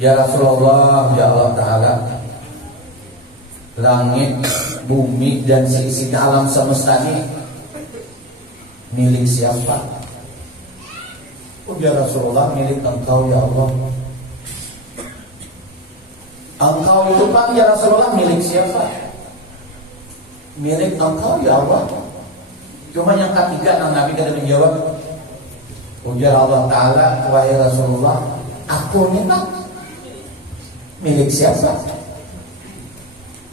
Ya Rasulullah, ya Allah Ta'ala, langit, bumi, dan seisi alam semesta ini milik siapa? Oh ya Rasulullah, milik engkau ya Allah. Engkau itu Pak ya Rasulullah milik siapa? Milik engkau ya Allah. Cuma yang ketiga Nabi kada menjawab. Ujar Allah Ta'ala, wahai Rasulullah, aku ini Pak milik siapa?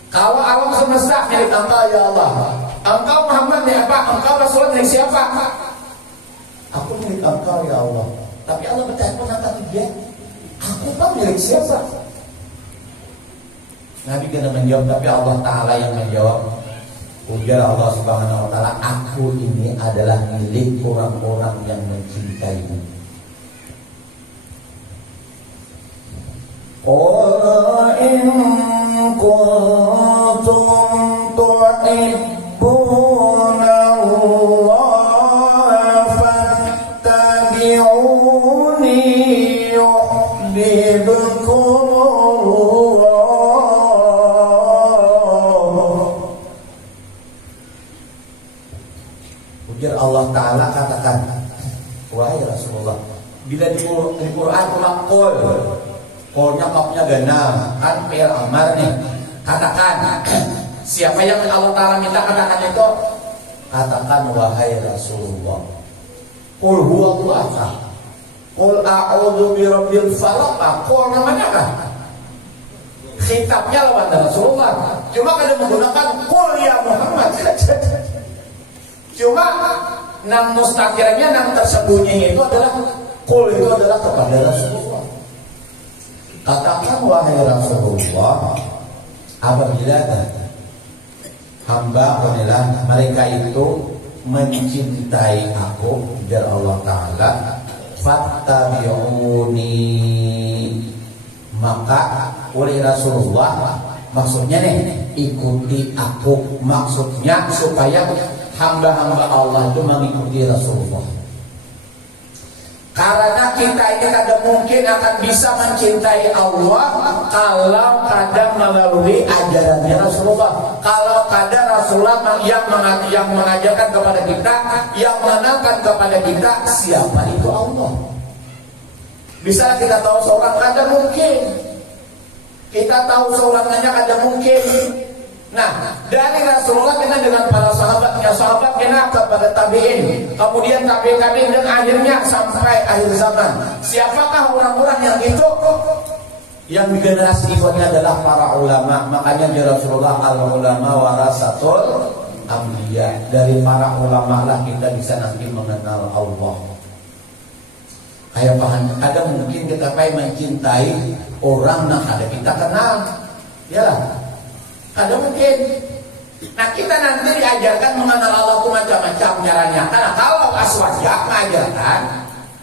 Kalau alam semesta milik engkau ya Allah, engkau Muhammad ya apa? Engkau Rasulullah milik siapa? Aku milik engkau ya Allah. Tapi Allah bertanya tentang dia, aku Pak milik siapa? Nabi kena menjawab, tapi Allah Ta'ala yang menjawab. Ujar Allah Subhanahu wa Ta'ala, aku ini adalah milik orang-orang yang mencintaimu. Qul in kuntum tuhibbuna Allah fattabi'uni yuhibbukum Allah Ta'ala katakan, wahai Rasulullah, bila di Quran ulang qolnya kopnya gana, kan fi'il amar nih. Katakan, siapa yang Allah Ta'ala minta katakan itu? Katakan wahai Rasulullah, qul huwallahu, qul a'udzu birabbil falaq. Qul namanya kan? Khitabnya lawan Rasulullah. Cuma kada menggunakan qul ya Muhammad. Cuma nam mustakirnya, nam tersembunyi itu adalah qul, itu adalah kepada Rasulullah. Katakan wahai Rasulullah, apabila hamba adalah mereka itu mencintai aku, biar Allah Ta'ala, fattabi'uni, maka oleh Rasulullah maksudnya nih, ikuti aku, maksudnya supaya hamba-hamba Allah itu mengikuti Rasulullah. Karena kita ini kadang mungkin akan bisa mencintai Allah kalau kadang melalui ajarannya Rasulullah. Kalau kadang Rasulullah yang mengajarkan kepada kita, yang mengenalkan kepada kita siapa itu Allah. Bisa kita tahu seorang kadang mungkin, kita tahu seorangnya kadang mungkin. Nah, dari Rasulullah kena dengan para sahabatnya, sahabat kena kepada tabi'in, kemudian tabi'in dan akhirnya sampai akhir zaman. Siapakah orang-orang yang itu? Yang di generasi berikutnya adalah para ulama. Makanya di Rasulullah, al-ulama warasatul anbiya. Dari para ulama lah kita bisa nanti mengenal Allah. Kayak paham, ada mungkin kita pengen mencintai orang yang ada kita kenal, ya. Ada mungkin. Nah, kita nanti diajarkan mengenal Allah itu macam-macam caranya. Karena kalau aswajah mengajarkan,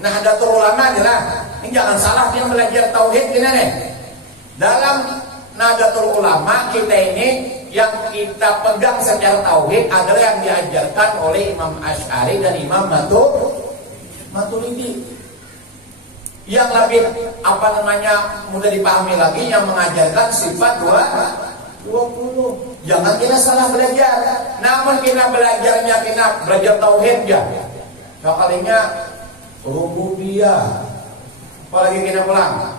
nah ada ulama adalah, ini jangan salah yang belajar tauhid ini nih. Dalam Nahdlatul Ulama kita ini yang kita pegang secara tauhid adalah yang diajarkan oleh Imam Asy'ari dan Imam Maturidi. Yang lebih mudah dipahami lagi, yang mengajarkan sifat 20. Jangan kita salah belajar. Namun kita belajarnya, kita belajar tauhid ya. Sekalinya rububiyah. Apalagi kita pulang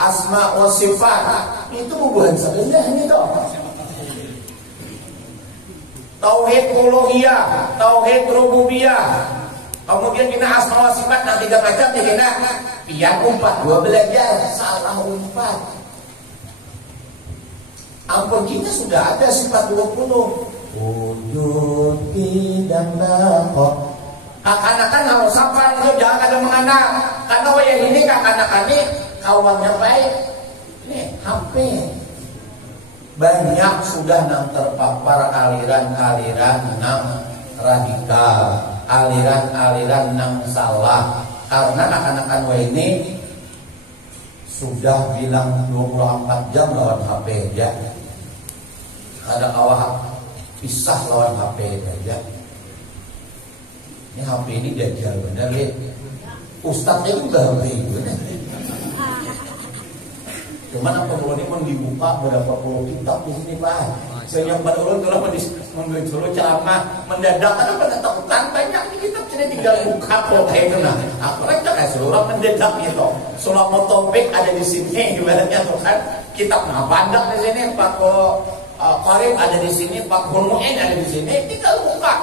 asma wa sifat. Itu bukan sebenarnya ini toh. Tauhid uluhiyah, tauhid rububiyah. Kemudian kita asma wa sifat, nanti 3 macam nih kita. Pian umpat, 2 belajar, salah umpat. Ampun, kita sudah ada sifat 20. Wujud tidak dapat. Kakak-kakak kalau sapa itu jangan ada menganak. Karena yang ini kakak-kakak ini kawannya baik. Ini HP. Banyak sudah nang terpapar aliran-aliran nang radikal, aliran-aliran nang salah. Karena akan-akan ini sudah bilang 24 jam lawan HP aja. Ada awak pisah lawan HP aja. Ini HP ini dajal bener ya. Ustadznya juga HP bener. Cuman apa dulu ini mau dibuka berapa puluh kitab di sini Pak. Saya yang pada ulun dulu dulu ceramah mendadak kan penetapan banyak di kitab sini tinggal buka kok kayak itu nah. Aku rasa kayak seluruh mendadak gitu. Selama topik ada di sini ibaratnya tuh kan kitab nah bandak di sini Pak Karim ada di sini Pak Mu'in ada di sini tinggal buka.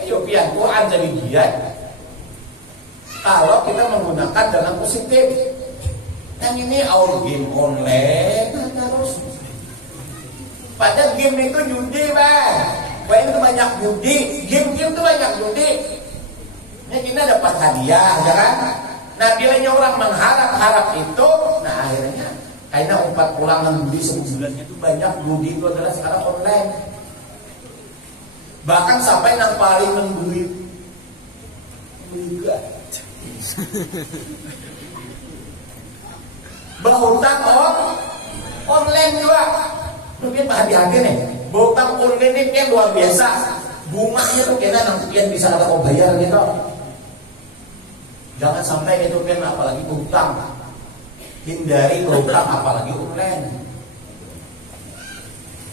Ayo biar Quran jadi giat. Kalau kita menggunakan dalam positif. Yang ini our game online terus. Padahal game itu judi Bang. Game itu banyak judi. Game-game itu banyak judi. Ini kita dapat hadiah ya kan. Nah bilanya orang mengharap-harap itu. Nah akhirnya karena umpat pulangan judi sebulannya itu banyak. Judi itu adalah sekarang online. Bahkan sampai yang paling mengguyur juga berhutang online juga. Mungkin hati-hati nih. Berhutang online ini yang luar biasa. Bunganya tuh kena nantian bisa ada kau bayar gitu. Jangan sampai itu kan apalagi berhutang. Hindari berhutang apalagi online.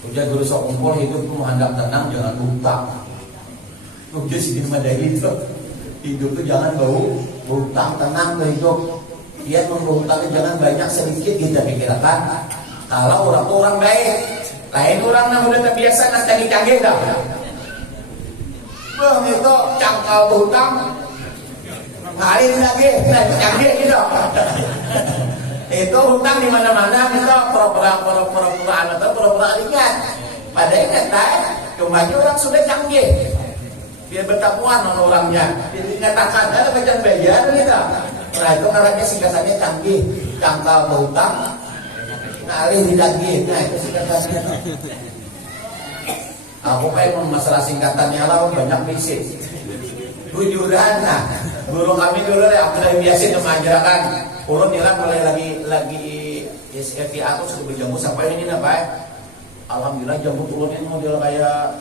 Udah dulu sok kumpul hidup tuh menghadap tenang jangan berhutang. Udah sih dari itu. Hidup tuh jangan berhutang tenang ke hidup. Dia berhutang jangan banyak sedikit kita pikirkan. Kalau orang baik, lain orang yang udah terbiasa nanti canggih dah. Bang itu cangkal berhutang, hari lagi canggih gitu. Itu hutang di mana-mana kita pura-pura atau pura-pura ringan. Padahal kata cuma orang sudah canggih. Dia bertakuan sama orangnya. Dia dinyatakan ada macam bayar gitu. Nah itu karena singkatannya canggih, cangkal berhutang, ngalih didagih. Nah itu singkatannya. Aku pengen masalah singkatannya lah banyak bisik. Bujuran, nah guru kami dulu deh, aku dari biasa mengajarkan. Ulun nilai mulai lagi SFI aku sudah berjamu sampai ini nih Pak. Alhamdulillah jamu turunnya model kayak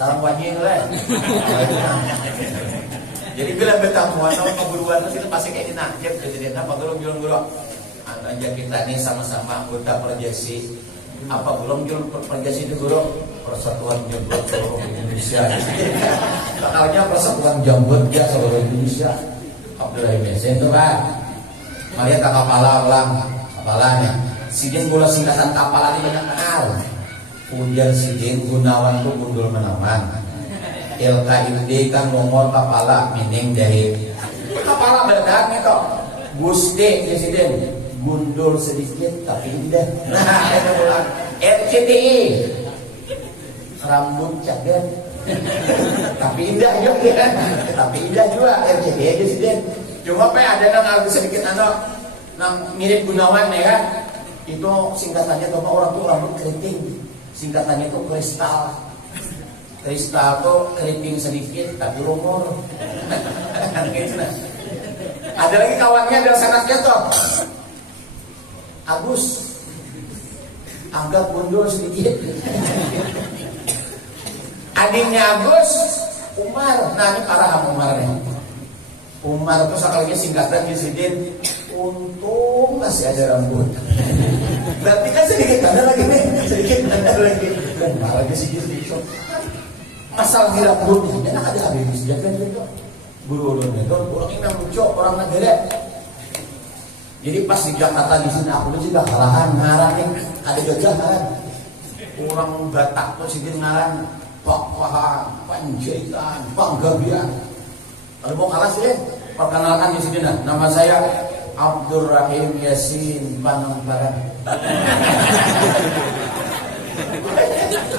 sarang wajib lah. Jadi bila bertamuan sama keguruan itu pasti kayak dinajib jadi apa guru aja kita ini sama-sama anggota Perjasi apa belum Perjasi itu guru Persatuan Jambut seluruh Indonesia. Bakalnya Persatuan Jambut ya seluruh Indonesia. Abdullah biasa itu Pak. Maria tak kapalanya. Sidin gula singkatan kapalan ini banyak kenal. Ujian Sidin Gunawan tuh gundul menaman. LKID kan nomor kepala mining dari kepala berdarah itu Gusti Presiden gundul sedikit tapi indah. Nah itu pulang RCTI rambut cadet tapi indah juga tapi indah juga RCTI Presiden. Cuma ada yang sedikit nang mirip Gunawan ya kan. Itu singkatannya tuh orang tuh rambut keriting. Singkatannya itu kristal. Kristal tuh keriting sedikit tapi rumor. Ada lagi kawannya ada sanatnya tuh Agus agak mundur sedikit. Adiknya Agus Umar. Nah ini parah Umar nih. Umar itu sekalinya singkatan Presiden. Untung masih ada rambut. Berarti kan sedikit ada lagi nih. Sedikit ada lagi. Dan malah sedikit masalah di rambut ini enak ada habis jalan gitu. Guru itu orang ini lucu orang negara. Jadi pas di Jakarta di sini aku juga kalahan ngarang nih ada gajah kan. Orang Batak tuh sini ngarang Pak Pahan, Panjaitan, Panggabian. Kalau mau kalah sih, perkenalkan di sini nah. Nama saya Abdurrahim Yasin Panambaran.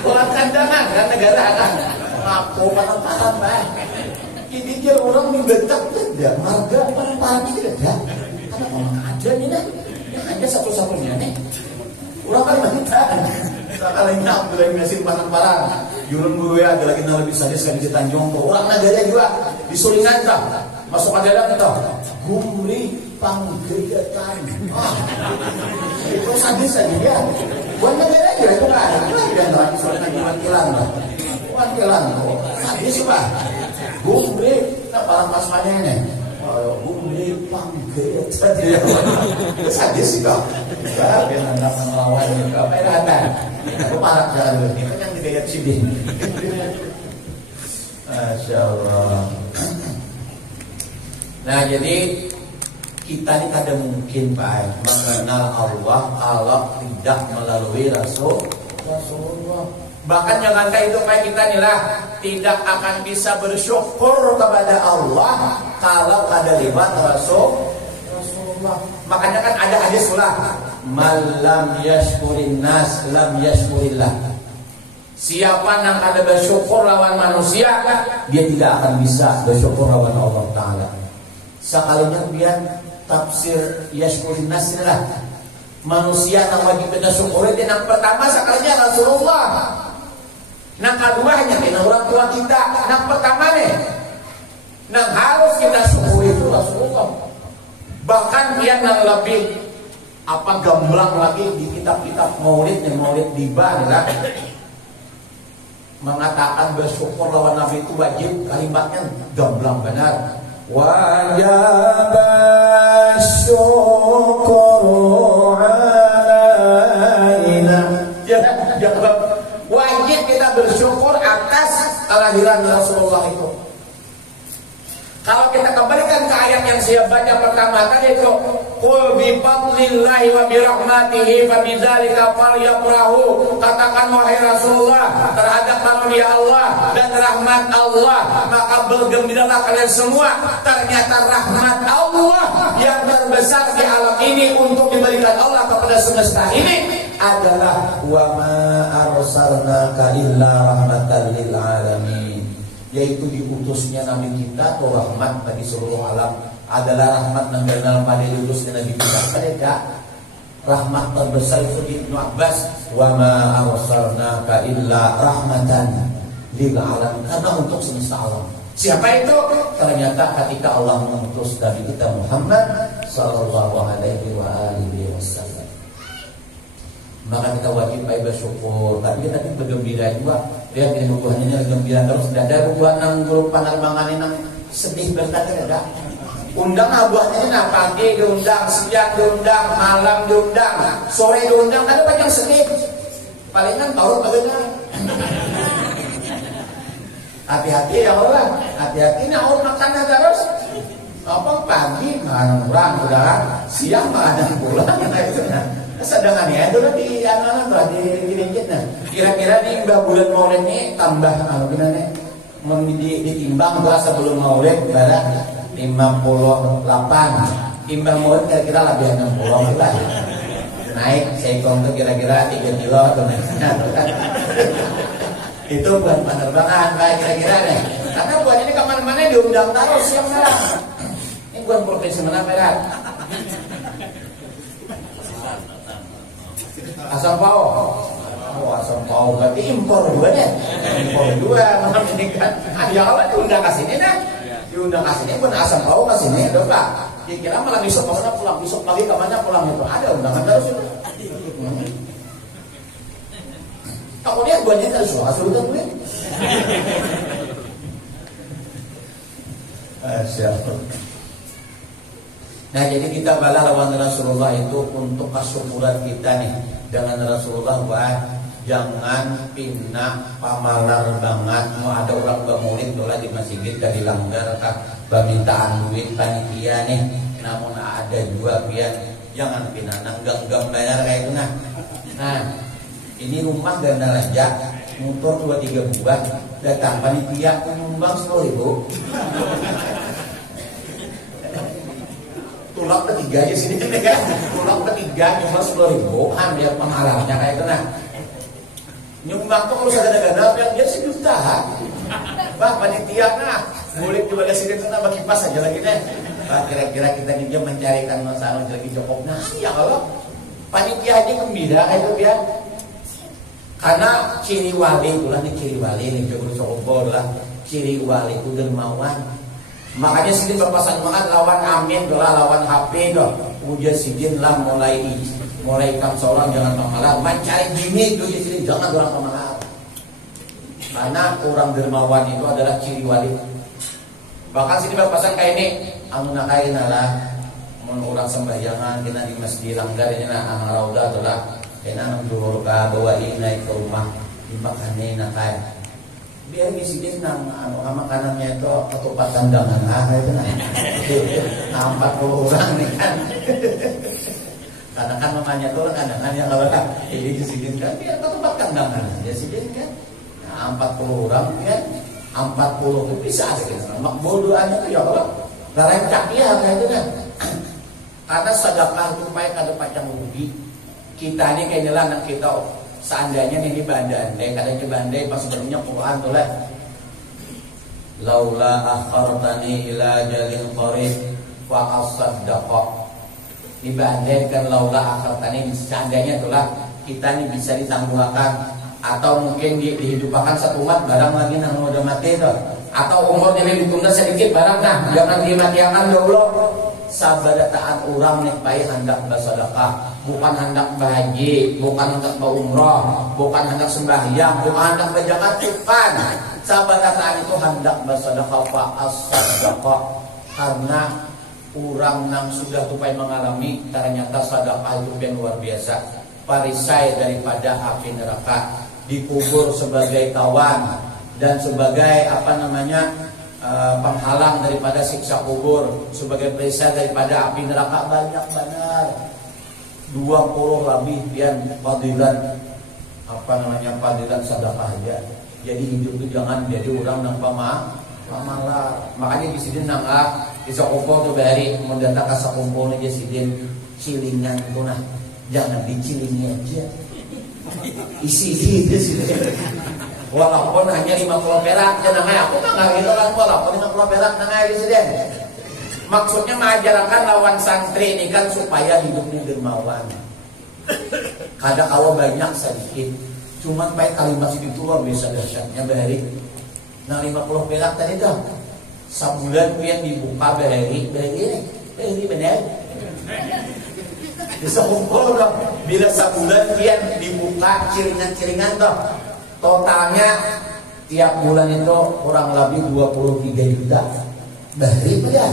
Orang kandangan kan negara kan. Ngaku Panambaran Pak. Ini dia orang di Batak tidak, marga Panambaran tidak ada. Karena orang ada nih nah. Yang hanya satu-satunya nih. Orang Kalimantan. Sekalinya Abdurrahim Yasin Panambaran. Jurun guru ya ada lagi yang lebih sadis kan di Tanjung. Orang negara juga di Sulingan tak. Masuk ke dalam itu. Gumri Panggegatan. Itu sadis aja ya. Buat negara aja itu kan. Dan lagi soalnya wakilan lah. Wakilan sadis Pak. Gumri, nah para pasmanya ini. bumi panggil saja saja sih kok ya biar anak melawan apa yang ada itu marah jalan itu yang dilihat sini. Masya Allah. Nah jadi kita ini kada mungkin Pak mengenal Allah kalau tidak melalui Rasulullah. Bahkan jangankan itu Pak, kita inilah tidak akan bisa bersyukur kepada Allah kalau kada lewat Rasulullah. Makanya kan ada hadis pula, malam yashkurin nas lam yashkurillah. Siapa yang ada bersyukur lawan manusia, dia tidak akan bisa bersyukur lawan Allah Ta'ala. Sekalinya biar tafsir yashkurin nas inilah manusia yang wajib kita syukuri. Yang pertama sekalinya Rasulullah. Yang keduanya dengan orang tua kita. Yang pertama nih, yang harus kita syukuri itu Rasulullah. Bahkan dia yang lebih gamblang lagi di kitab-kitab maulid diba mengatakan bersyukur lawan Nabi itu wajib, kalimatnya gamblang benar. Wajib syukur alaina. Wajib kita bersyukur atas kelahiran Rasulullah itu. Kalau kita kembalikan ke ayat yang saya baca pertama tadi itu, qul bi fadlillahi wa bi rahmatihi fa bidzalika falyafrahu. Katakan wahai Rasulullah terhadap karunia Allah dan rahmat Allah, maka bergembiralah kalian semua. Ternyata rahmat Allah yang terbesar di alam ini untuk diberikan Allah kepada semesta ini adalah wa ma arsalnaka illa rahmatan lil alamin, yaitu diutusnya Nabi kita atau rahmat bagi seluruh alam, adalah rahmat yang dalam pada diutusnya Nabi kita. Mereka rahmat terbesar itu di Ibnu Abbas, wa ma arsalnaka illa rahmatan lil alamin, karena untuk semesta alam. Siapa itu? Ternyata ketika Allah mengutus Nabi kita Muhammad sallallahu alaihi wasallam, maka kita wajib baik bersyukur. Tapi kita bergembira juga. Lihat ini bukuannya gembira terus. Tidak ada bukuan yang berupa penerbangan yang sedih berkata ada. Undang buahnya ini pagi diundang, siang diundang, malam diundang, sore diundang. Ada banyak sedih. Palingan tahu bagaimana. Hati-hati ya Allah. Hati-hati nih orang makan terus. Apa pagi makan kurang udah siang makan pulang itu nah. Sedangkan ya dulu di anak-anak di nah. Kira-kira nih bulan Maulid ini tambah gimana ditimbang gua sebelum Maulid barang 58. Timbang Maulid kira-kira lebih 60 lah. Naik seikong tuh kira-kira 3 kilo tuh. Itu buat penerbangan Pak kira-kira nih. Karena buat ini kemana-mana diundang terus siang malam. Ini buat provinsi mana Pak? Asam pao. Oh, asam pao berarti impor dua nih. Impor dua malam ini kan. Ya Allah diundang ke sini dah. Diundang ke sini pun asam pao ke sini dong Pak. Kira malam besok kemana pulang, besok pagi kemana pulang itu. Ada undangan terus itu. Aku lihat buatnya terus asal udah gue. Nah jadi kita bala lawan Rasulullah itu untuk kesyukuran kita nih dengan Rasulullah. Wah jangan pindah pamalar banget. Mau ada orang bermurid dola di masjid dari langgar kah permintaan duit panitia nih. Namun ada juga pian jangan pindah nanggang bayar kayak itu nah. Ini rumah ganda aja motor 2-3 buah datang panitia menyumbang 10.000. Tulang ketiga aja sini kan. Tulang ketiga cuma 10.000 ambil pemalarnya kayak itu nah. Nyumbang tuh kalau ada ganda dia 1 juta. Bah panitia nah ngulik di bagian sini tuh nambah kipas aja lagi deh. Bah kira-kira kita juga mencarikan masalah lagi Jokop. Nah ya kalau panitia aja gembira kayak itu biar. Karena ciri wali itulah nih ciri wali nih Jokop lah. Ciri wali itu dermawan. Makanya sini berpasan banget lawan amin doa lawan HP doh. Ujar sidin lah mulai kam seorang jangan pemalar. Mencari gini tuh di sini jangan orang pemalar. Karena orang dermawan itu adalah ciri wali. Bahkan sini bapasan kayak ini, anu nakain lah, mun urang sembahyangan kena di masjid langgar ini nah rauda tuh lah, kena nunggu ka bawain naik ke rumah, dimakannya nakai. Biar disini nang anu makanannya itu ketupat kandangan itu nah 40 orang nih kan. Karena kan mamanya tuh kandangannya kalau ini disini kan biar ketupat kandangan ya sini kan. Nah 40 orang kan. 40 itu bisa aja kita. Mak bodohannya tuh ya kalau ngerancak ya kayak itu kan. Karena sedekah itu supaya kada pacang rugi. Kita ini kayaknya lah anak kita seandainya ini bandai, kadang bandai pas sebenarnya Quran tuh lah. Laula akhartani ila jalin qarib fa asaddaqa. Di bandai kan laula akhartani seandainya tuh lah kita ini bisa ditangguhkan. Atau mungkin dihidupkan satu umat barang lagi nang udah mati itu, atau umurnya ditunda sedikit barang nah jangan dimatiakan dulu. Sabadataan orang nek bae hendak bersedekah, bukan hendak bahaji, bukan hendak berumrah, bukan hendak sembahyang, bukan hendak berzakat, bukan. Sabadataan itu hendak bersedekah fa as-sadaqah, karena orang nang sudah tupai mengalami ternyata sedekah itu yang luar biasa. Parisai daripada api neraka, dikubur sebagai kawan dan sebagai penghalang daripada siksa kubur, sebagai perisai daripada api neraka. Banyak benar 20 lebih pian fadilan fadilan sedekah aja. Jadi hidup itu jangan jadi orang nang pamalar. Makanya di sini nang bisa kumpul tuh dari mendatang ka sakumpul aja sidin cilingan itu nah. Jangan dicilingi aja. Isi itu sih. Walaupun hanya 50 perak, jangan aku mah enggak gitu kan, walaupun 50 perak nang presiden. Maksudnya mengajarkan lawan santri ini kan supaya hidupnya dermawan. Kadang kalau banyak sedikit, cuman pakai kalimat itu luar biasa dahsyatnya bahari. Nah 50 perak tadi tuh sebulan yang dibuka bahari benar. Bisa kumpul dong. Bila sebulan dia dibuka ciringan-ciringan toh, totalnya tiap bulan itu kurang lebih 23 juta. Bahari ya.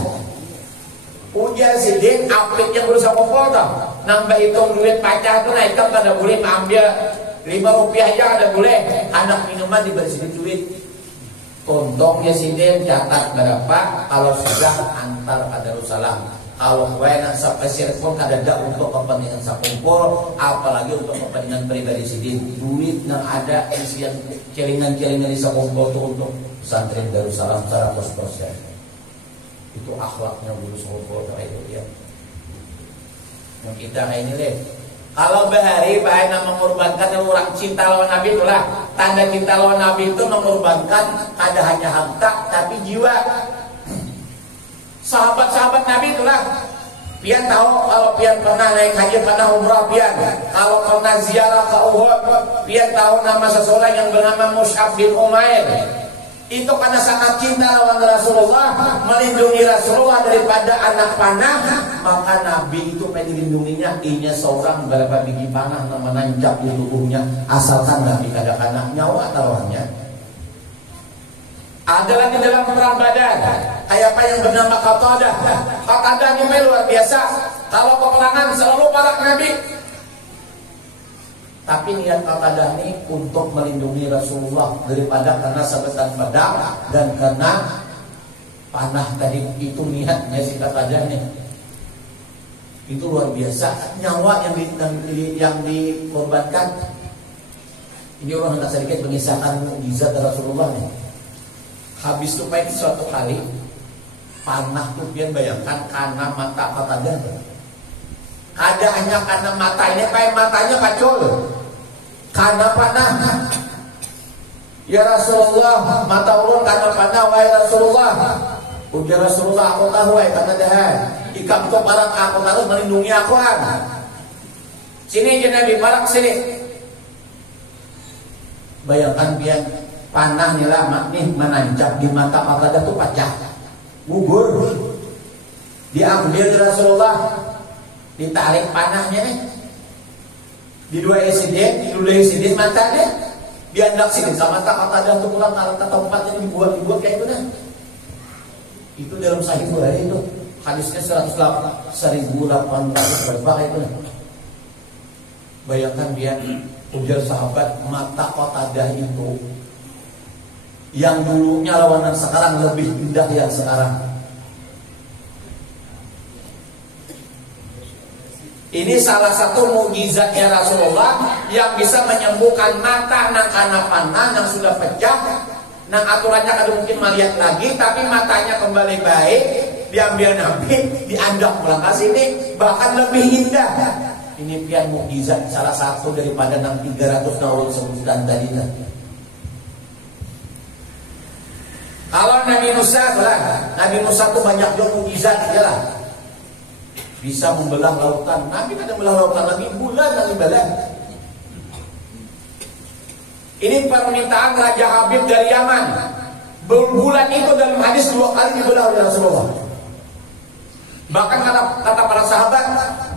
Ujar sidin apliknya berusaha kumpul toh. Nambah hitung duit pacar tuh naik kan kada boleh ambil 5 rupiah aja kada boleh. Anak minuman diberi sedikit duit. Untungnya sidin catat berapa kalau sudah antar pada Darussalam. Kalau wena sampai sirkul kadada untuk kepentingan sakumpul, apalagi untuk kepentingan pribadi sidin. Duit yang ada isian celingan-celingan di sakumpul itu untuk pesantren Darussalam 100%. Itu akhlaknya guru sakumpul kayak itu ya. Yang kita kayak ini deh. Kalau bahari baik mengorbankan orang cinta lawan Nabi itulah. Tanda cinta lawan Nabi itu mengorbankan ada hanya harta tapi jiwa. Sahabat-sahabat Nabi itulah. Pian tahu kalau pian pernah naik haji, pernah umrah pian. Kalau pernah ziarah ke Uhud, pian tahu nama seseorang yang bernama Mus'ab bin Umair. Itu karena sangat cinta lawan Rasulullah, melindungi Rasulullah daripada anak panah, maka Nabi itu pengen dilindunginya. Inya seorang berapa biji panah yang menancap di tubuhnya, asalkan Nabi kadang-kadang nyawa taruhannya. Ada lagi dalam perang Badar, kayak apa yang bernama Qatadah. Qatadah ini luar biasa. Kalau peperangan selalu para Nabi. Tapi niat Qatadah ini untuk melindungi Rasulullah daripada karena sabetan pedang dan karena panah tadi. Itu niatnya si Qatadah nih. Itu luar biasa. Nyawa yang dikorbankan. Ini orang hendak sedikit mengisahkan mukjizat Rasulullah nih. Habis itu baik suatu kali panah tuh pian bayangkan karena mata Qatadah. Ada hanya karena mata ini kayak matanya pacul. Karena panah. Ya Rasulullah, mata ulun karena panah wahai Rasulullah. Ujar Rasulullah, aku tahu wahai Qatadah. Ikam tuh barang aku harus melindungi aku kan. Sini Nabi barak sini. Bayangkan pian panah nih lama nih menancap di mata Qatadah tuh pecah, gugur. Diambil Rasulullah, ditarik panahnya nih, di dua insiden matanya, diandak sini sama mata Qatadah tuh pulang ke tempatnya dibuat kayak gitu nah. Itu dalam Sahih Bukhari itu hadisnya 1800 berapa itu. Bayangkan dia, ujar sahabat, mata Qatadah itu yang dulunya lawanan sekarang lebih indah yang sekarang. Ini salah satu mukjizatnya Rasulullah yang bisa menyembuhkan mata nang kana panah yang sudah pecah, nang aturannya kada mungkin melihat lagi, tapi matanya kembali baik, diambil Nabi, diandak pulang ke sini, bahkan lebih indah. Ini pian mukjizat salah satu daripada nang 300 tahun sebutan tadi. Kalau Nabi Musa lah, Nabi Musa tuh banyak juga mukjizat ya lah. Bisa membelah lautan. Nabi kan membelah lautan lagi bulan lagi belah. Ini permintaan Raja Habib dari Yaman. Bulan itu dalam hadis 2 kali dibelah oleh Rasulullah. Bahkan kata para sahabat,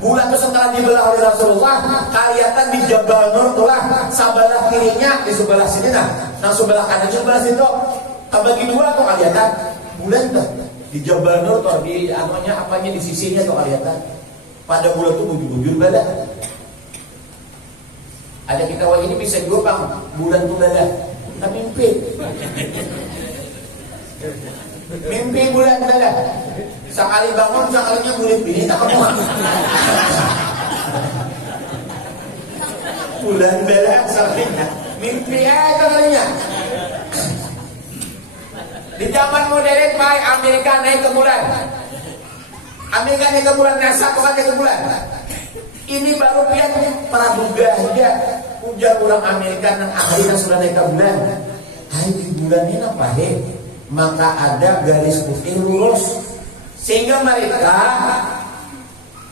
bulan itu setelah dibelah oleh Rasulullah, kelihatan di Jabal Nur itulah sebelah kirinya di sebelah sini nah sebelah kanan sebelah situ. Bagi dua tuh kelihatan bulan tuh. Di Jabal Nur tuh di apanya di sisinya tuh kelihatan. Pada bulan tuh bujur-bujur badak. Ada kita wah ini bisa juga Bang, bulan tuh badak. Kita mimpi. Mimpi bulan badak. Sekali bangun sekalinya bulan bini tak kamu. Bulan badak sekalinya. Mimpi aja kalinya. Di zaman modern baik Amerika naik ke bulan. Amerika naik ke bulan, NASA bukan naik ke bulan. Ini baru pian praduga aja. Ujar orang Amerika dan akhirnya sudah naik ke bulan. Hai di bulan ini apa he? Maka ada garis putih lurus. Sehingga mereka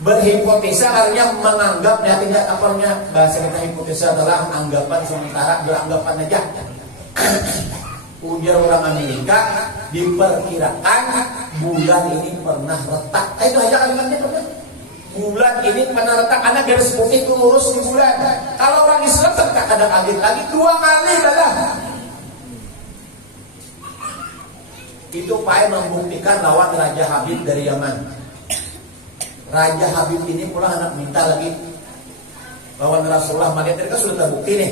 berhipotesa artinya menganggap artinya apanya bahasa kita hipotesa adalah anggapan sementara beranggapan aja. Ujar orang Amerika diperkirakan bulan ini pernah retak. Itu aja kalimatnya benar. Bulan ini pernah retak karena garis putih itu lurus di bulan. Kalau orang Islam tak ada kaget lagi 2 kali balah. Itu Pak membuktikan lawan Raja Habib dari Yaman. Raja Habib ini pula anak minta lagi lawan Rasulullah. Mereka sudah terbukti nih.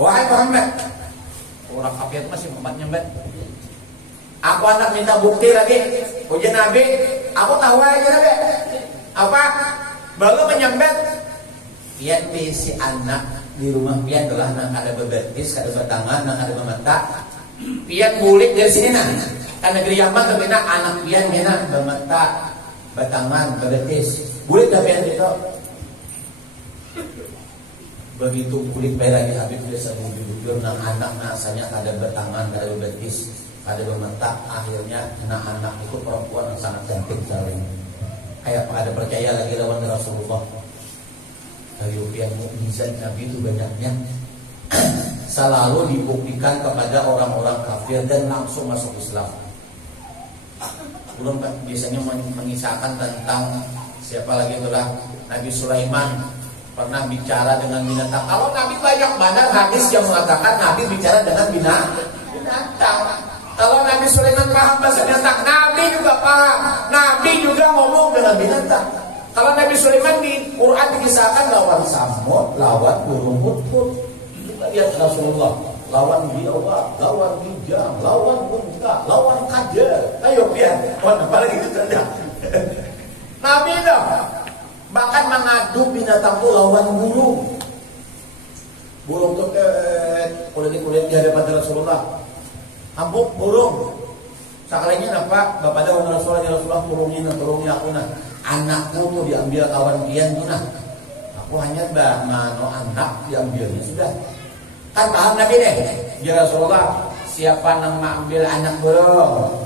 Wahai Muhammad, orang kafir masih mempat nyembet. Aku anak minta bukti lagi. Ujian Nabi, aku tahu aja Nabi. Apa? Baru menyembet. Pian si anak di rumah pian adalah nang ada bebetis, ada batangan, nang ada memata. Pian bulik dari sini nah. Karena negeri Yaman kena anak pian kena bermata, batangan, bebetis. Bulik dah pian itu. Begitu kulit merah di Habib biasa bujur-bujur nang anak nasanya kada bertangan, kada berbetis, kada bermata. Akhirnya anak-anak itu perempuan yang sangat cantik sekali. Kayak ada percaya lagi lawan Rasulullah. Ayo yang mukjizat Nabi itu banyaknya. Selalu dibuktikan kepada orang-orang kafir dan langsung masuk Islam. Belum biasanya mengisahkan tentang siapa lagi itulah Nabi Sulaiman. Pernah bicara dengan binatang. Kalau Nabi banyak banget hadis yang mengatakan Nabi bicara dengan binatang. Kalau Nabi Sulaiman paham bahasa binatang, Nabi juga paham. Nabi juga ngomong dengan binatang. Kalau Nabi Sulaiman di Quran dikisahkan lawan Samud, lawan burung hudhud. Kita lihat Rasulullah, lawan biawak, lawan bijang, lawan unta, lawan kajar. Ayo biar, apalagi itu cerdas. Nabi dong. Bahkan mengadu binatang itu lawan burung. Burung itu kulit di hadapan Rasulullah. Ambuk burung. Sekalinya apa? Bapak ada Rasulullah turunnya aku nah. Anakku tuh diambil kawan kian tuh nah. Aku hanya mano anak diambilnya sudah. Kan paham Nabi deh. Ya Rasulullah, siapa yang mengambil anak burung?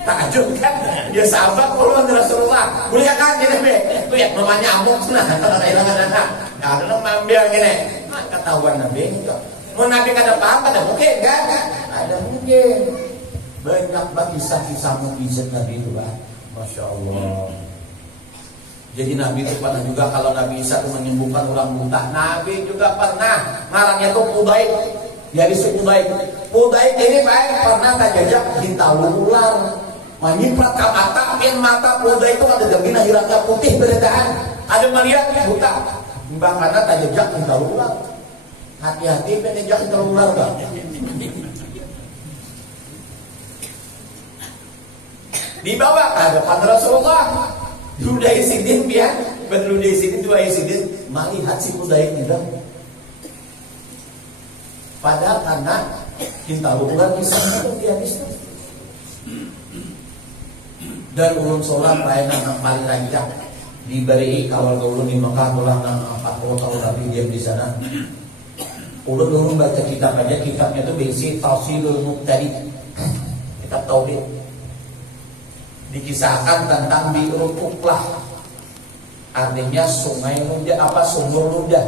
Takjub kan, dia sahabat puluhan Rasulullah. Boleh kan gini be, itu ya mamanya amuk nah, kalau kehilangan anak. Nah, kalau mengambil gini, ketahuan Nabi itu. Mau Nabi kada paham, kada mungkin kan? Ada mungkin. Banyak banget kisah-kisah mukjizat Nabi itu kan, masya Allah. Jadi Nabi itu pernah juga kalau Nabi Isa itu menyembuhkan orang buta. Nabi juga pernah, ngarangnya itu Qudaib, dari suku Qudaib. Mudaik ini baik pernah tajajak hintalu ular. Menyiprat ka mata, mata Mudaik itu ada jagina hiratnya putih beredaan. Ada melihat buta. Bahkan tajajak hintalu ular. Hati-hati penejak hintalu ular bang. Dibawa ke hadapan Rasulullah. Ludah isidin biar berludah isidin dua isidin melihat si Mudaik itu. Padahal karena hintalu ular bisa itu dia bisa. Dan ulun sholat layanan yang paling rancang diberi kawal ulun di Mekah tulang 40 tahun lebih diam di sana. Ulun baca kitab aja, kitabnya itu berisi Tauhidul Muqtadi, kitab tauhid. Dikisahkan tentang Bi'rul Uqlah, artinya sungai ludah, sumur ludah.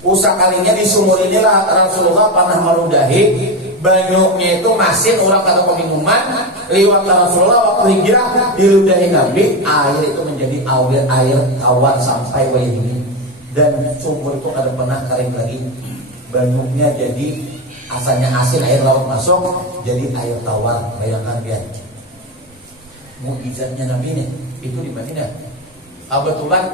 Usakalinya di sumur inilah Rasulullah pernah meludahi. Banyaknya itu masin orang kata peminuman. Liwat Rasulullah waktu hijrah diludahi Nabi, air itu menjadi air tawar sampai ini. Dan sumur itu ada pernah kering lagi. Banyaknya jadi asalnya asin, air laut masuk jadi air tawar. Bayangkan dia. Mukjizatnya Nabi ini itu di Madinah. Kebetulan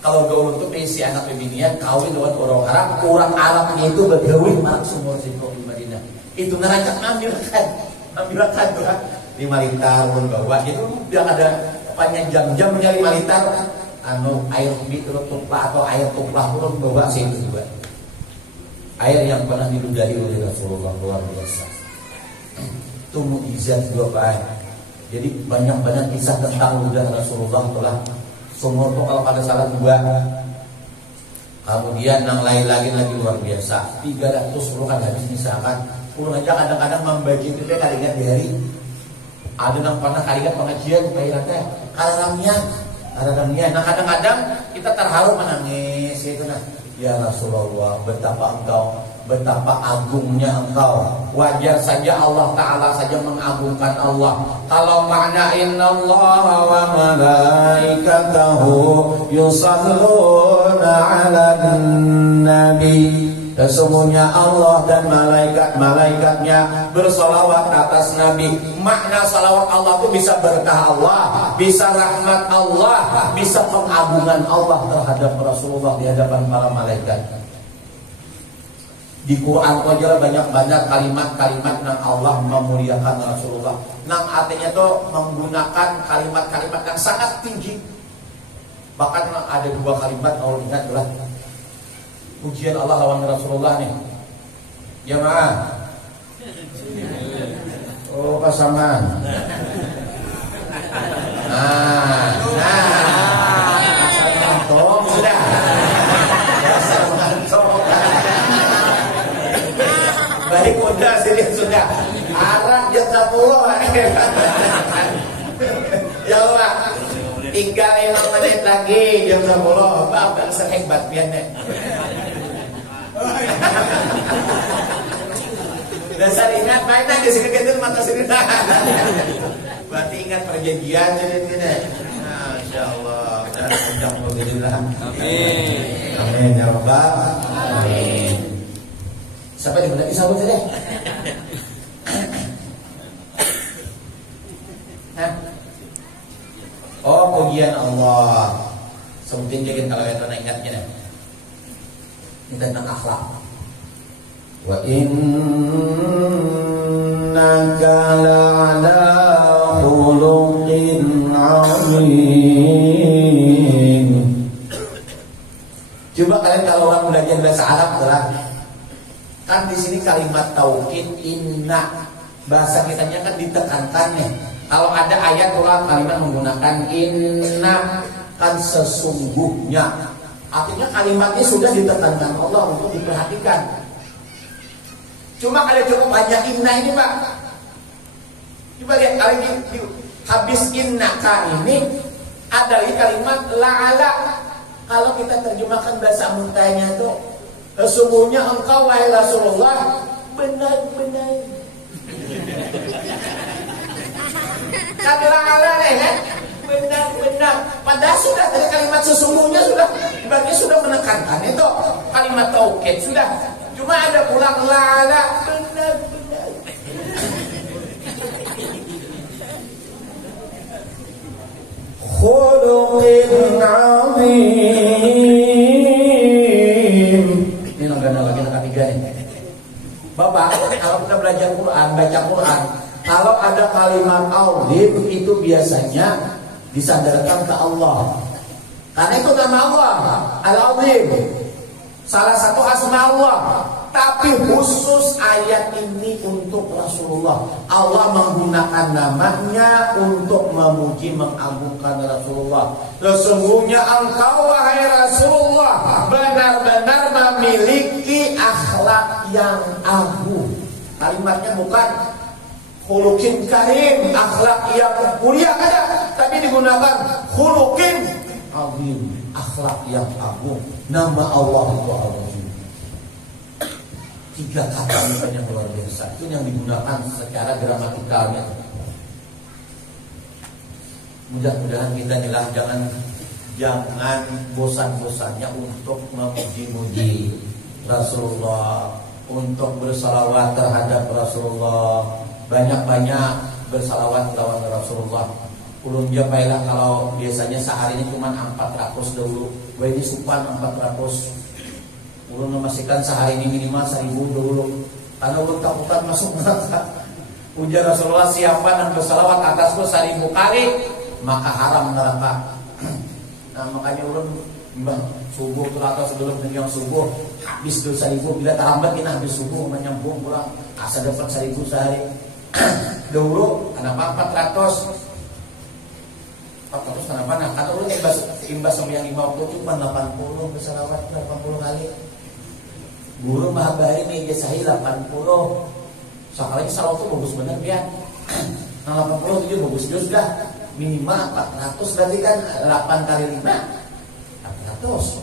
kalau gaul itu isi anak pembinian kawin dengan orang Arab, orang Arabnya itu bergawin mak sumur situ di Madinah. Itu ngerancak ambilkan tuh di Malitar bawa itu udah ada panjang jam-jam nyari Malitar air bitur tumpah atau air tumpah pun bawa situ juga. Air yang pernah diludahi oleh Rasulullah luar biasa. Itu mukjizat juga Pak. Jadi banyak-banyak kisah tentang ludah Rasulullah telah sumur itu kalau pada salah dua. Kemudian yang lain lagi luar biasa 300 kan habis misalkan puluh aja kadang-kadang membaca itu kalian di hari ada yang pernah kalian pengajian kairannya kadang-kadang nah kadang-kadang kita terharu menangis gitu nah ya Rasulullah betapa agungnya engkau. Wajar saja Allah Ta'ala saja mengagungkan Allah. Kalau makna innallaha wa malaikatahu yusalluna 'alan nabi, sesungguhnya Allah dan malaikat-malaikatnya bersolawat atas Nabi. Makna salawat Allah itu bisa berkah Allah, bisa rahmat Allah, bisa pengagungan Allah terhadap Rasulullah di hadapan para malaikat. Di Quran aja banyak-banyak kalimat-kalimat yang Allah memuliakan Rasulullah. Nang artinya itu menggunakan kalimat-kalimat yang sangat tinggi. Bahkan ada dua kalimat Allah ingat adalah pujian Allah lawan Rasulullah nih. Jamaah. Oh pasangan. Sudah. Baik udah sini sudah. Arah jam 10. Ya Allah. Tinggal 5 menit lagi jam 10. Bapak sehebat piannya. Dasar ingat main aja sini gitu mata sini. Berarti ingat perjanjian jadi ini. Masya Allah. Alhamdulillah. Amin. Amin ya Rabbal. Amin. Sampai di mana disambut saja. Oh pujian Allah. Sebutin jadi kalau itu ingatnya. Ini tentang akhlak. Wa innaka la'ala khuluqin 'azim. Coba kalian kalau orang belajar bahasa Arab kan di sini kalimat taukid inna bahasa kitanya kan ditekankannya. Kalau ada ayat ulang kalimat menggunakan inna kan sesungguhnya. Artinya kalimatnya sudah ditekankan Allah untuk diperhatikan. Cuma kalian cukup banyak inna ini Pak. Coba lihat kalian di habis inna ini ada kalimat la'ala. Kalau kita terjemahkan bahasa muntahnya itu sesungguhnya engkau wahai Rasulullah benar-benar. La'ala kan benar-benar. Padahal sudah dari kalimat sesungguhnya sudah ibaratnya sudah menekankan itu kalimat taukid sudah. Cuma ada pulang la'ala benar-benar. khuluqin 'azim. Ini lagi ketiga nih. Bapak, kalau kita belajar Quran, baca Quran, kalau ada kalimat azim itu biasanya disandarkan ke Allah. Karena itu nama Allah, Al-Azim. Salah satu asma Allah. Tapi khusus ayat ini untuk Rasulullah. Allah menggunakan namanya untuk memuji, mengagungkan Rasulullah. Sesungguhnya engkau wahai Rasulullah benar-benar memiliki akhlak yang agung. Kalimatnya bukan khuluqin karim, akhlak yang mulia ada, tapi digunakan khuluqin azim, akhlak yang agung. Nama Allah itu azim. 3 kata yang luar biasa. Itu yang digunakan secara gramatikalnya. Mudah-mudahan kita jelas jangan bosan-bosannya untuk memuji-muji Rasulullah, untuk bersalawat terhadap Rasulullah, banyak-banyak bersalawat lawan Rasulullah. Ulun japailah kalau biasanya sehari ini cuma 400 dulu. Ini supan 400. Ulun memastikan sehari ini minimal 1000 dulu. Karena ulun takutan masuk neraka. Ujar Rasulullah, siapa yang bersalawat atasku 1000 kali, maka haram neraka. Nah makanya ulun subuh atau sebelum yang subuh habis dulu 1000. Bila terlambat kita habis subuh menyambung pulang asa dapat 1000 sehari. Dulu kenapa 400 kenapa? Nah kata ulun imbas yang 50 cuma 80 bersalawat 80 kali. Guru Mahabari meja sahih 80. Sekali salawat itu bagus bener dia. Nah 80 itu bagus juga. Minimal 400 berarti kan 8 kali 5 400.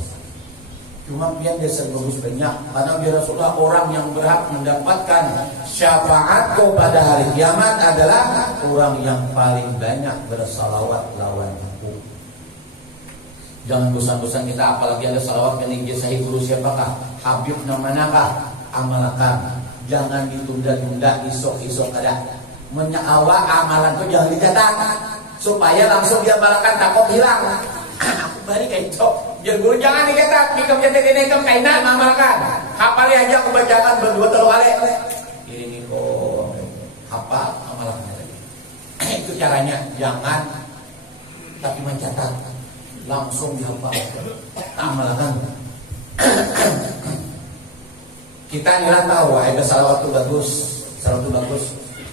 Cuma pian dia bagus banyak. Karena dia Rasulullah orang yang berhak mendapatkan syafaatku pada hari kiamat adalah orang yang paling banyak bersalawat lawan aku. Jangan bosan-bosan kita, apalagi ada salawat yang ingin sahih guru siapakah? Habib namanakah? Amalkan. Jangan ditunda-tunda, isok-isok ada. Menyawa amalan itu jangan dicatat supaya langsung diamalkan, takut hilang. Aku balik kayak itu. Jadi guru jangan dicatat, dikam catat ini kam kainan amalkan. Hafal aja aku bacakan berdua terlalu ale. Ini kok hafal amalkan tadi. Itu caranya, jangan tapi mencatat. Langsung dihafal, amalkan. Kita nggak tahu, ada salawat itu bagus, salawat itu bagus.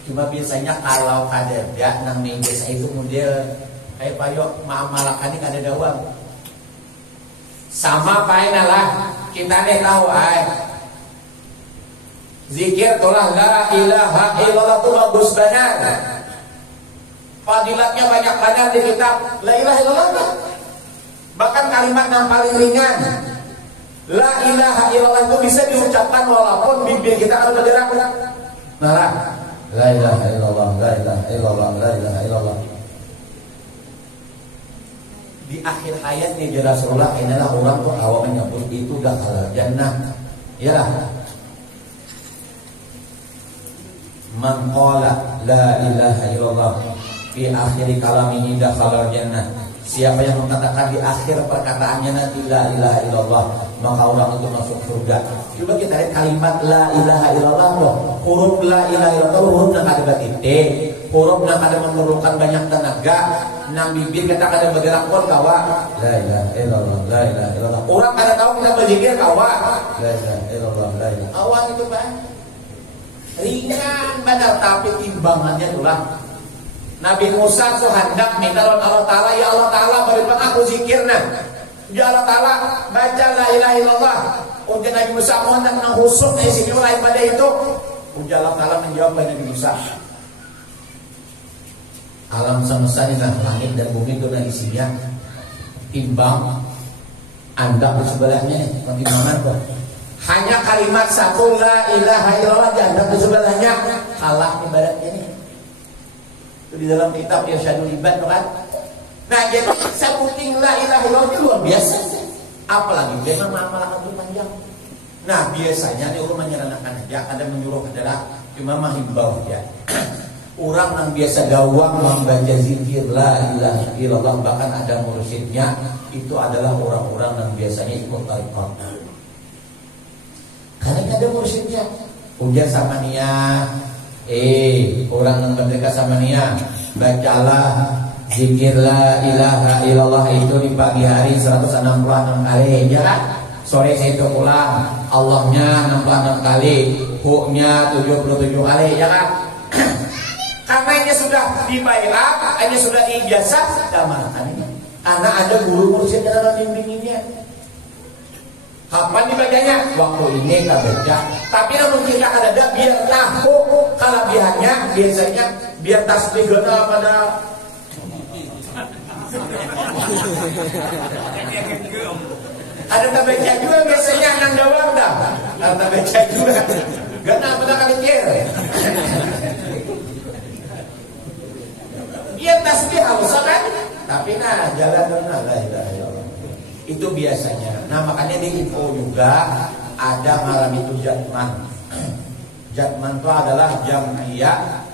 Cuma biasanya kalau ada nang meja itu model kayak payo maamalkan ini kada dawang. Sama paina lah, kita nih tahu zikir tolah la ilaha illallah itu bagus banget. Fadilatnya banyak-banyak di kitab la ilaha illallah. Bahkan kalimat yang paling ringan la ilaha illallah itu bisa diucapkan walaupun bibir kita ada bergerak. Nah, la ilaha illallah, la ilaha illallah, la ilaha illallah. Di akhir ayatnya Rasulullah inilah orang tuh awal menyebut itu dakhala jannah. Yalah. Man qala la ilaha illallah fi akhir kalamihi dakhala jannah. Siapa yang mengatakan di akhir perkataannya nanti la ilaha illallah, maka orang itu masuk surga. Coba kita lihat kalimat la ilaha illallah loh. Huruf la ilaha illallah huruf yang ada titik, huruf yang ada memerlukan banyak tenaga. Nang bibir kita kada bergerak pun kawa la ilaha illallah, la ilaha illallah. Orang kada tahu kita berzikir kawa la ilaha illallah, la ilaha. Awal itu Pak ringan benar, tapi timbangannya itulah. Nabi Musa tuh hendak minta Allah Ta'ala, ya Allah Ta'ala berikan aku zikirna. Ya Allah Ta'ala baca la ilaha illallah. Ujian Nabi Musa mohon dan menghusuk dari sini lain pada itu. Ujian Allah Ta'ala menjawab pada Nabi Musa. Alam semesta ini nah, langit dan bumi itu dan isinya timbang anda di sebelahnya timbangan kok. Hanya kalimat satu la ilaha illallah anda di sebelahnya kalah ibaratnya ini. Di dalam kitab Irsyadul Ibad kan. Nah jadi sebutin la ilaha illallah itu luar biasa. Apalagi dia mengamalkan itu panjang. Nah biasanya nih orang menyarankan aja, ada menyuruh adalah cuma menghimbau ya. orang yang biasa gawang membaca zikir la ilaha illallah, bahkan ada mursyidnya, itu adalah orang-orang yang biasanya ikut tarekat. Karena ada mursyidnya, ujar sama dia, orang yang berdekat sama dia, bacalah zikir la ilaha illallah itu di pagi hari 166 kali, ya kan? Sore saya itu pulang, Allahnya 66 kali, Hu-nya 77 kali, ya kan? Karena ini sudah dibayar, ini sudah diijazah, amalkannya. Karena ada guru mursyid dalam bimbingannya. Kapan dibacanya? Waktu ini kita baca. Tapi namun kita ada biar tahu kelebihannya, biasanya biar tasbih guna pada. Ada tabaca juga biasanya nang jawab dah. Ada tabaca juga. Gana pada kali kira. Biar tasbih harus kan? Tapi nah jalan la ilaha illallah. Itu biasanya. Nah makanya di info juga ada malam itu jatman. Jatman itu adalah jam'iyah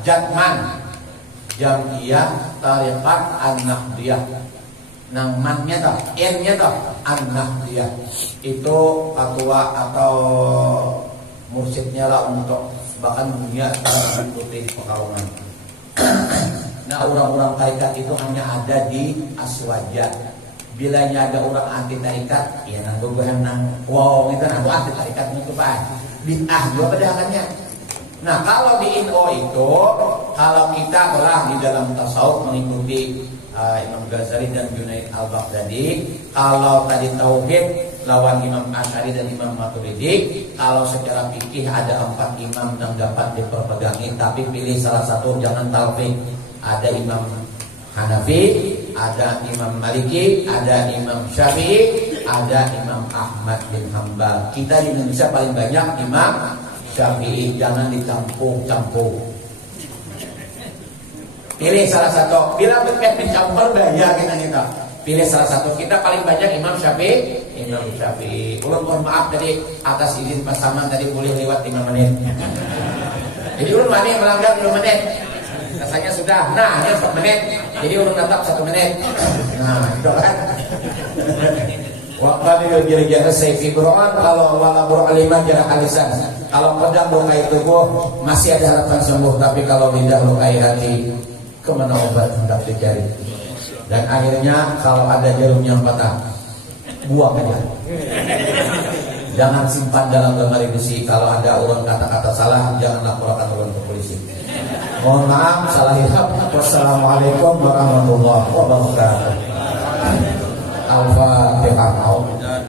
jatman. Jam'iyah tariqat an-nahdiyah. Nang mannya toh, n-nya toh an-nahdiyah. Itu ketua atau mursyidnya lah untuk bahkan dunia mengikuti pekalongan. Nah orang-orang tarikat itu hanya ada di Aswaja. Bilanya ada orang anti tarikat, ya nang gogohan nang wow itu nang anti tarikat itu pak. Bid'ah juga pedahangannya. Nah kalau di NU itu, kalau kita orang di dalam tasawuf mengikuti Imam Ghazali dan Junaid al-Baghdadi, kalau tadi tauhid lawan Imam Asy'ari dan Imam Maturidi, kalau secara fikih ada 4 imam yang dapat diperpegangi, tapi pilih salah satu, jangan talfik. Ada Imam Hanafi, ada Imam Maliki, ada Imam Syafi'i, ada Imam Ahmad bin Hanbal. Kita di Indonesia paling banyak Imam Syafi'i, jangan dicampur-campur. Pilih salah satu. Bila berpihak dicampur bahaya kita. Pilih salah satu. Kita paling banyak Imam Syafi'i. Imam Syafi'i. Ulun mohon maaf tadi atas izin pasaman tadi boleh lewat 5 menit. Jadi ulun wani melanggar 5 menit. Rasanya sudah. Nah, ini 4 menit. Jadi ulun tetap 1 menit. Nah, itu kan. Waqali jari-jari sayfi Quran kalau wala bur'alima jarak alisan. Kalau pedang lukai tubuh masih ada harapan sembuh, tapi kalau lidah lukai hati, kemana obat hendak dicari. Dan akhirnya kalau ada jarum yang patah, buang aja. Jangan simpan dalam lemari besi. Kalau ada orang kata-kata salah, jangan laporkan orang ke polisi. Mohon maaf salah hilaf. Wassalamualaikum warahmatullahi wabarakatuh. Al-Fatihah.